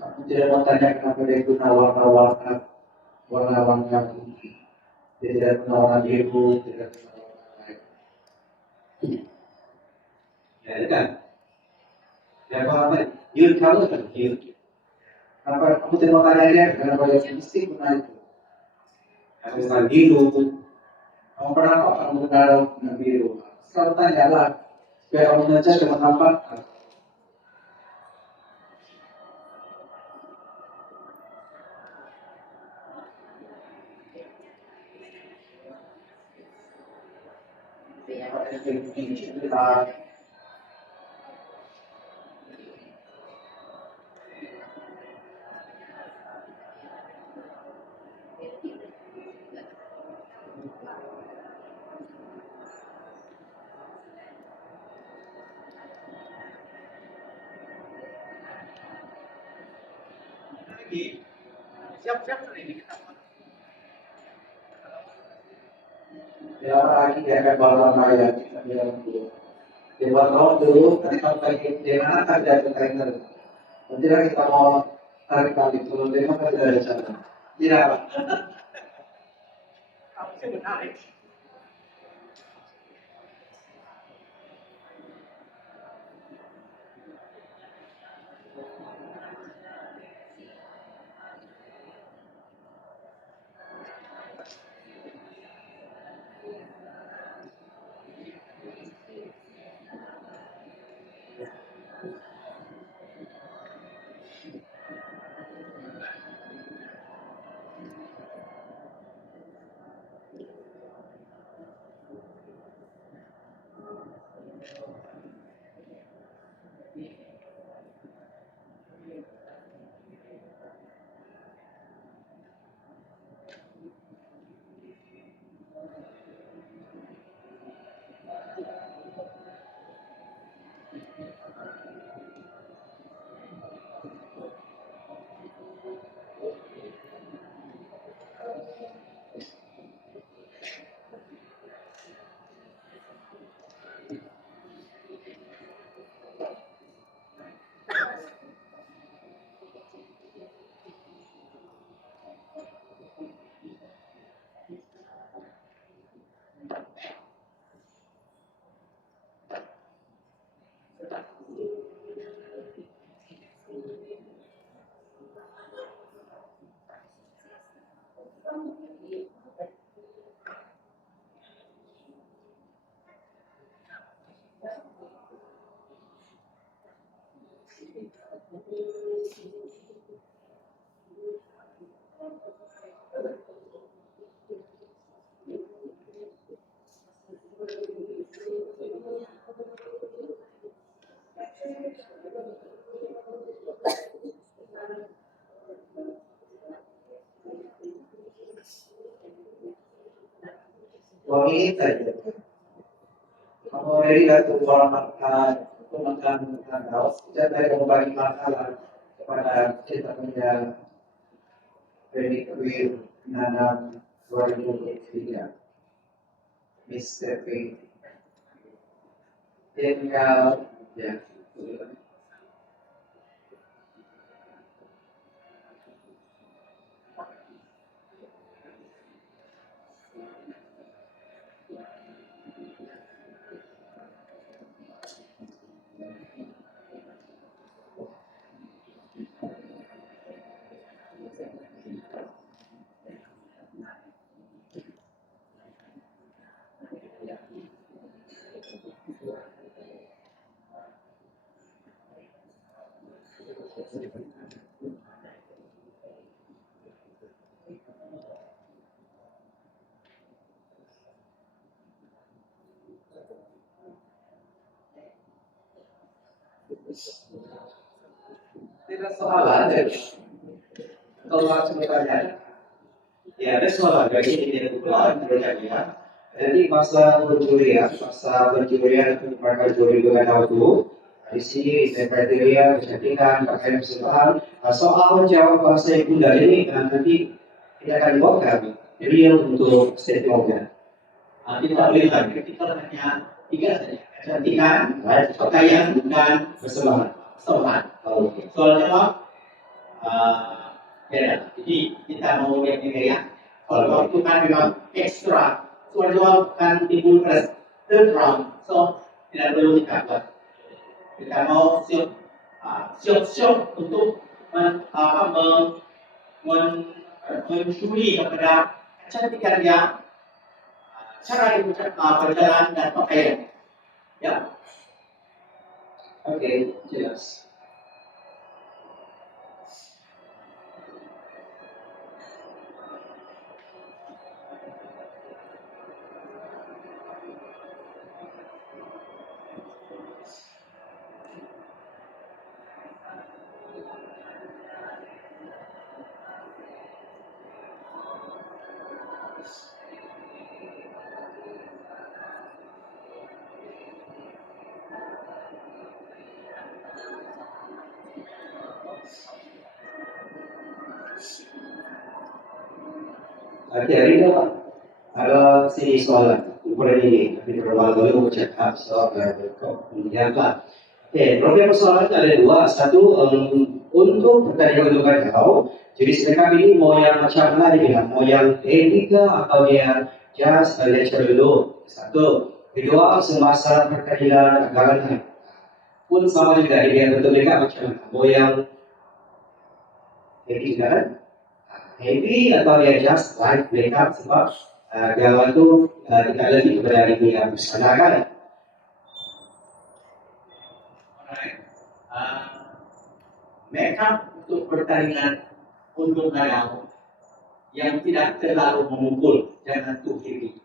Aku tidak mau tanya kenapa dia guna warna-warna putih. Dia tidak guna warna biru, tidak guna warna lain. Ya kan? Ya apa? Yun kamu kan? Yun. Kenapa aku tidak mau tanya dia kenapa dia mesti guna itu? Kamu kan biru. Kamu pernah apa kamu guna warna biru? Kalau tanyalah, supaya kamu ngecas kenapa? Lagi, siap-siap ini kita. Ya lagi dia akan balon raya kita bilang dulu. Di balon dulu nanti sampai di mana kan ada trainer. Nanti lah kita mau tarik tali turun di mana tidak ada cara. Tidak Pak. Kamu sih menarik. Wangi saja. Kamu ready untuk makan kaos? Saya berbagi makalah kepada kita punya Ready Queen Nanam 2023 Mr. P. Tinggal ya. Tidak salah jadi kalau langsung bertanya ya ada soal bagi ini kebetulan terjadi ya. Jadi masa pencurian itu mereka juri dengan auto di sini kriteria kecantikan pakaian kesehatan soal jawab bahasa ibunda ini nanti kita akan dibawakan real untuk statementnya. Kita lihat kita hanya 3 saja. Kecantikan, pakaian, dan Bersama. kesopanan. Oke. Soal jawab beda. Jadi kita mau lihat ini ya. Kalau waktu kan memang ekstra. Soal jawab kan timbul pada third round. So tidak perlu kita buat. Kita mau siap untuk mencuri kepada kecantikan dia, cara berjalan dan pakaian. Ya. Oke, jelas. Okey, hari ini ada sini soalan. Boleh ini, tapi terlalu cakap soal kemudian lah. Okey, problem persoalan ada dua. Satu, untuk pertandingan untuk kacau, jadi mereka ini mau yang macam mana dia bilang? Mau yang etika atau dia just natural dulu? Satu. Kedua, semasa pertandingan gagalan pun sama juga dia betul mereka macam mana? Mau yang etika kan? Heavy atau dia just light mereka sebab gawat tu tidak lebih kepada ini yang sana kan? Alright. Makeup untuk pertandingan untuk kadang yang tidak terlalu memukul, jangan too heavy.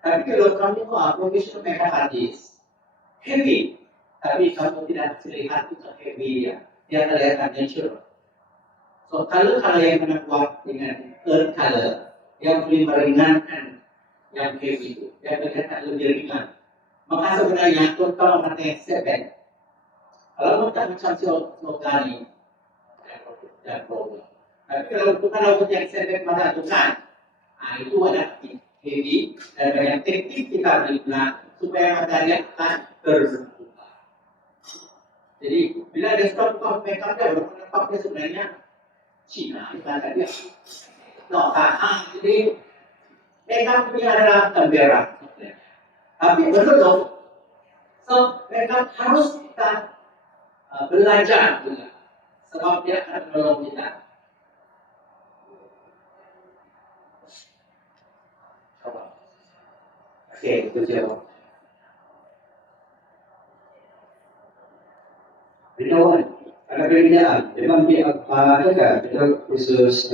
Tapi kalau kamu professional makeup artist, heavy, tapi kamu tidak terlihat itu heavy dia kelihatan natural. So kalau yang mana buat dengan earth color yang lebih meringankan yang heavy itu, yang kelihatan lebih ringan. Maka sebenarnya contoh mata setback. Kalau macam Sogani, tidak problem. Tapi kalau bukan rambut yang setback mata tukang, itu ada heavy dan banyak teknik kita berikan supaya mata dia akan terbuka. Jadi bila dia sudah buka makeup dia berpendapat dia sebenarnya Cina, bukan dia. Jadi makeup ini adalah temberan. Tapi betul, so makeup harus kita belajar juga, sebab dia akan menolong kita. Coba. Okey, itu jawab. Binawan, ada perbezaan. Memang dia ada kan? Kita khusus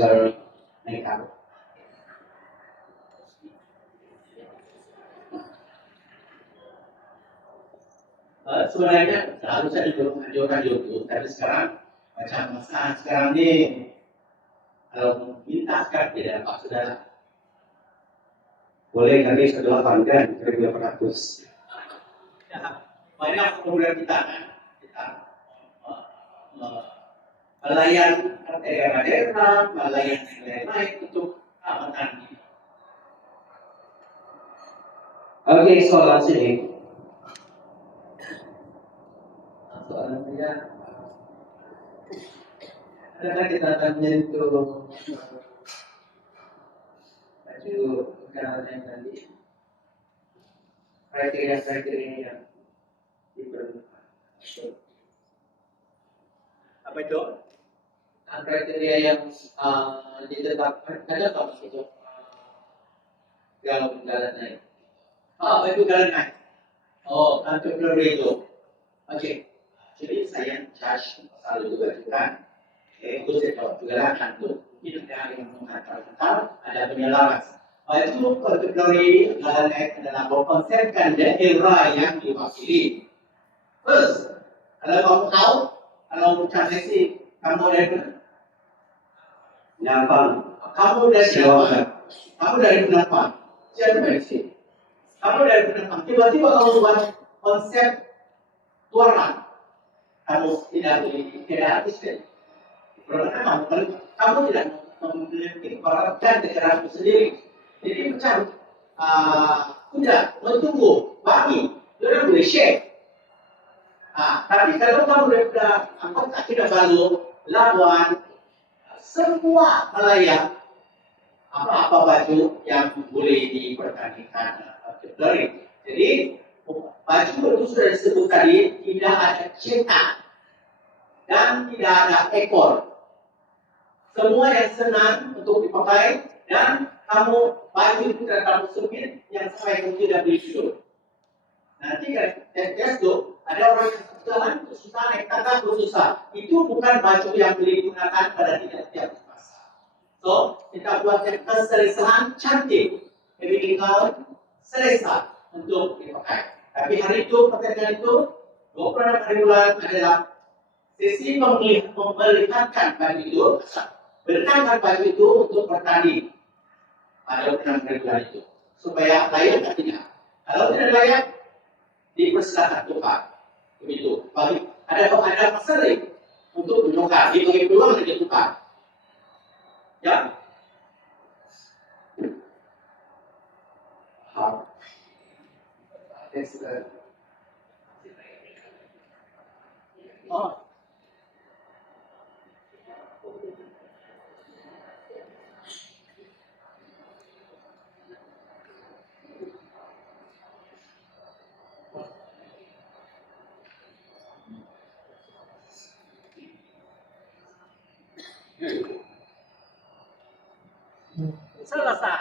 makeup. Sebenarnya harusnya dianjurkan YouTube, tapi sekarang macam masa sekarang ni kalau minta sekarang tidak dapat saudara. Boleh kami 18 kan? 1800. Banyak program kita kan, kita melayan daerah-daerah, melayan lain-lain untuk petani. Okey, soalan sini. Soalan saya, adakah kita akan menyentuh baju kegiatan yang tadi kriteria yang diperlukan? Apa itu? Kriteria yang ditetapkan ada tak untuk galau jalan Apa itu jalan naik? Oh, kantor itu. Okey. Jadi saya judge selalu juga kan. Itu saya tahu juga lah kantor. Itu yang mengatakan ada penyelamat. Itu kategori jalan naik adalah mengkonsepkan daerah yang diwakili. First, kalau kamu tahu, kalau macam saya sih, kamu dari mana? Nyampang. Kamu dari mana? Kamu dari mana? Siapa dari sini? Kamu dari mana? Tiba-tiba kamu buat konsep tuaran. Kamu tidak artis. Karena kamu tidak memiliki peralatan daerahmu sendiri. Jadi macam kuda menunggu bagi, dia boleh share. Tapi kalau kamu daripada anggota Kinabalu, Labuan, semua Malaya, apa-apa baju yang boleh dipertandingkan. Jadi baju itu sudah disebut tadi tidak ada cetak dan tidak ada ekor. Semua yang senang untuk dipakai dan kamu baju itu tidak terlalu sempit yang sampai kamu tidak boleh tidur. Nanti kan tes tu ada orang yang susah naik tangga susah. Itu bukan baju yang boleh digunakan pada tiap masa. So kita buat yang keselesaan cantik, memiliki selesa untuk dipakai. Tapi hari itu, pertandingan itu, 26 hari bulan adalah sesi memelihatkan baju itu, bertangkan baju itu untuk bertanding pada 26 hari bulan itu. Supaya layak atau tidak. Kalau tidak layak, dipersilakan tukar. Begitu. Bagi ada masalah untuk menukar, dibagi peluang untuk ditukar. Ya? Yes, Oh, selesai.